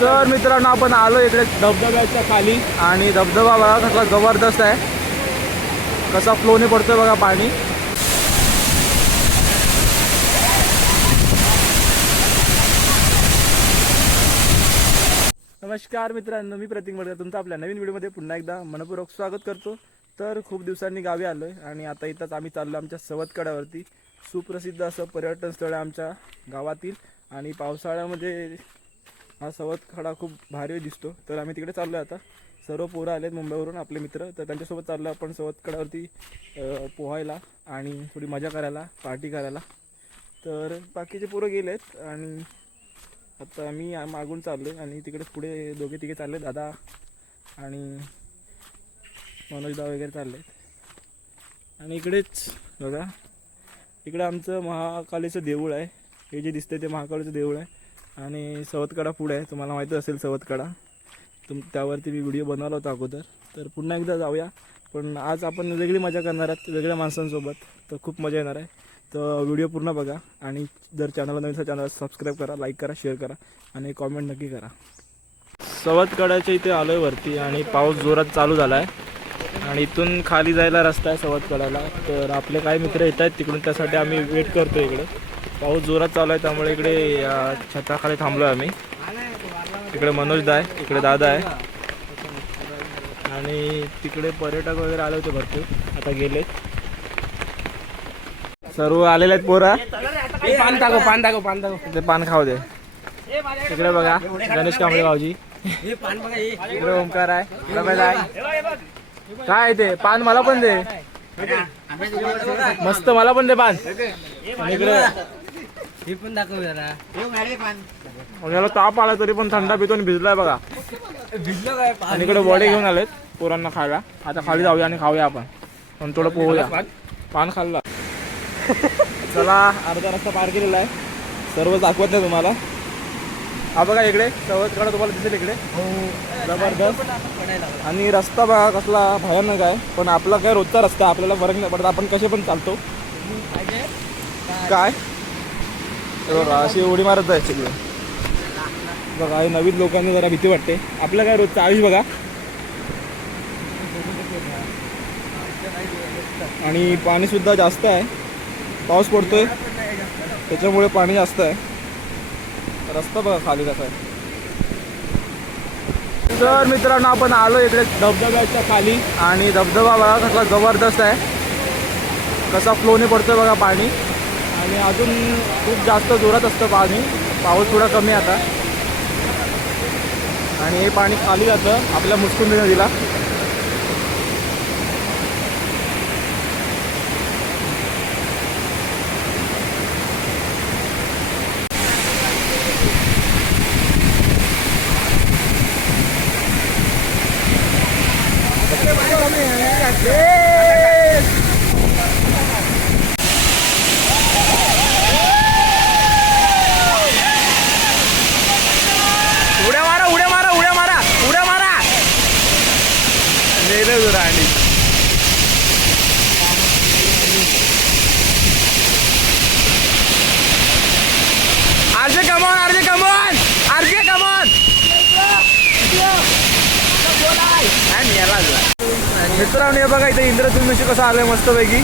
तर मित्रांनो आपण आलो इकडे धबधब्याच्या खाली आणि धबधबा बघा कसला जबरदस्त आहे. कसा फ्लोने पडतोय बघा पाणी. नमस्कार मित्रांनो मी प्रतीक मडकर. तुमचं आपल्या नवीन व्हिडिओमध्ये पुन्हा एकदा मनपूर्वक स्वागत करतो. तर खूप दिवसांनी गावी आलो आहे आणि आता इथंच आम्ही चाललो आमच्या सवतकड्यावरती. सुप्रसिद्ध असं पर्यटन स्थळ आहे आमच्या गावातील. आणि पावसाळ्यामध्ये हा सवतकडा खूप भारी दिसतो. तर आम्ही तिकडे चाललो आहे आता. सर्व पोरं आलेत मुंबईवरून आपले मित्र. तर त्यांच्यासोबत चाललो आपण सवत खडावरती पोहायला आणि थोडी मजा करायला पार्टी करायला. तर बाकीचे पोरं गेले आहेत आणि आता मी मागून चाललो आणि तिकडे पुढे दोघे तिघे चालले दादा आणि मनोजदा वगैरे चालले आणि इकडेच बघा इकडे आमचं महाकालीचं देऊळ आहे. हे जे दिसतं ते महाकालीचं देऊळ आहे. आणि सवतकडा पुढे आहे. तुम्हाला माहिती असेल सवतकडा. तुम त्यावरती मी व्हिडिओ बनवला होता अगोदर. तर पुन्हा एकदा जाऊया. पण आज आपण वेगळी मजा करणार आहात वेगळ्या माणसांसोबत. तर खूप मजा येणार आहे. तर व्हिडिओ पूर्ण बघा. आणि जर चॅनलला नवीन तर चॅनल सबस्क्राईब करा लाईक करा शेअर करा. आणि कॉमेंट नक्की करा. सवतकड्याच्या इथे आलो आहे वरती आणि पाऊस जोरात चालू झाला आहे आणि इथून खाली जायला रस्ता आहे सवतकड्याला. तर आपले काही मित्र येत आहेत तिकडून. त्यासाठी आम्ही वेट करतो इकडे. पाऊस जोरात चालू आहे त्यामुळे इकडे छताखाली थांबलो आहे आम्ही. इकडे मनोजदा आहे इकडे दादा आहे. आणि तिकडे पर्यटक वगैरे आले होते भरपूर आता गेलेत. सर्व आलेले आहेत पोरा. पान दाखव पान दाखव पान दाखव ते पान खाऊ दे. इकडे बघा गणेश कांबळे भाऊजी. इकडे ओमकार आहे रमेश आहे. काय ते? पान मला पण दे. मस्त मला पण दे पान. इकडे हे पण दाखव जरा. याला ताप आला तरी पण थंडा पितो आणि भिजलाय बघा. भिजलं काय? आणि इकडे वडे घेऊन आलेत पोरांना खायला. आता खाली जाऊया आणि खाऊया आपण. पण थोडं पोहूया. पान खाल्ला. चला अर्धा रस्ता पार केलेला आहे. सर्व दाखवत नाही तुम्हाला. हा बघा इकडे सवतकडे तुम्हाला दिसेल इकडे. जबरदस्त. आणि रस्ता बघा कसला भयानक आहे. पण आपला काय रोजचा रस्ता आपल्याला फरक नाही पडत. आपण कसे पण चालतो. काय? बघा अशी उडी मारत जायची बघा हे नवीन लोकांनी जरा भीती वाटते. आपलं काय रोजचं आयुष बघा. आणि पाणी सुद्धा जास्त आहे. पाऊस पडतोय. त्याच्यामुळे पाणी जास्त आहे. रस्ता बघा खाली कसा आहे. तर मित्रांनो आपण आलो इकडे धबधब्याच्या खाली. आणि धबधबा बघा कसला जबरदस्त आहे. कसा फ्लोने पडतोय बघा पाणी. आणि अजून खूप जास्त जोरात असतं पाणी. पाऊस थोडा कमी आता. आणि हे पाणी खाली जातं आपल्या मुस्कुंदी नदीला उड्या मारा उड्या मारा उड्या मारा उड्या मारा नेलं जरा आणि RJ come on RJ come on RJ come on मित्रांनो हे बघा इथे इंद्रधनुष्य कसं आलंय मस्तपैकी.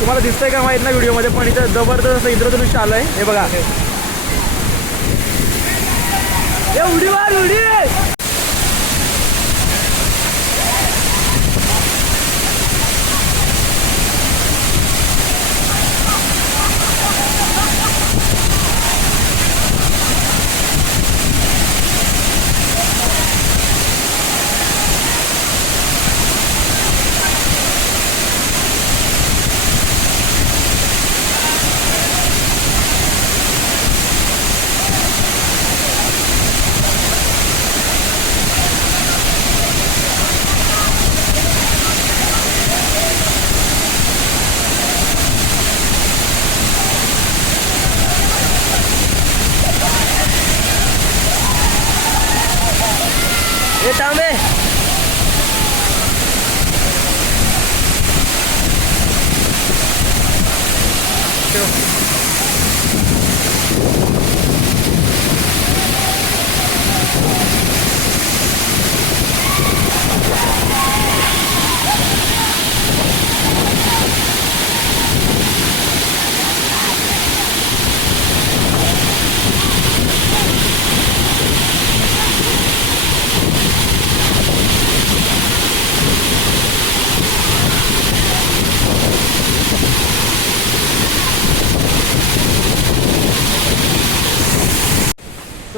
तुम्हाला दिसतंय का माहीत नाही व्हिडिओमध्ये पण इथं जबरदस्त असं इंद्रधनुष्य आलंय. हे बघा. उडी मार उडी! हे तांबे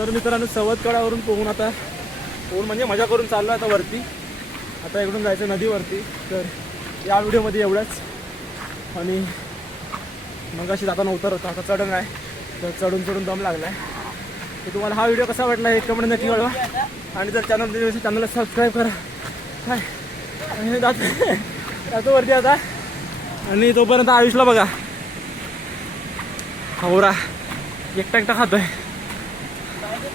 तर मित्रांनो सवतकडावरून पोहून आता पोहून म्हणजे मजा करून चाललो आता वरती. आता इकडून जायचं नदीवरती. तर या व्हिडिओमध्ये एवढंच. आणि मग अशी जाताना उतर होता आता चढण आहे. तर चढून चढून दम लागला आहे तर तुम्हाला हा व्हिडिओ कसा वाटला हे कमेंट नक्की कळवा. आणि जर चॅनल चॅनलला सबस्क्राईब करा. काय आणि जातो जातो वरती आता. आणि तोपर्यंत आयुषला बघा. हावरा एकटा एकटा खातोय.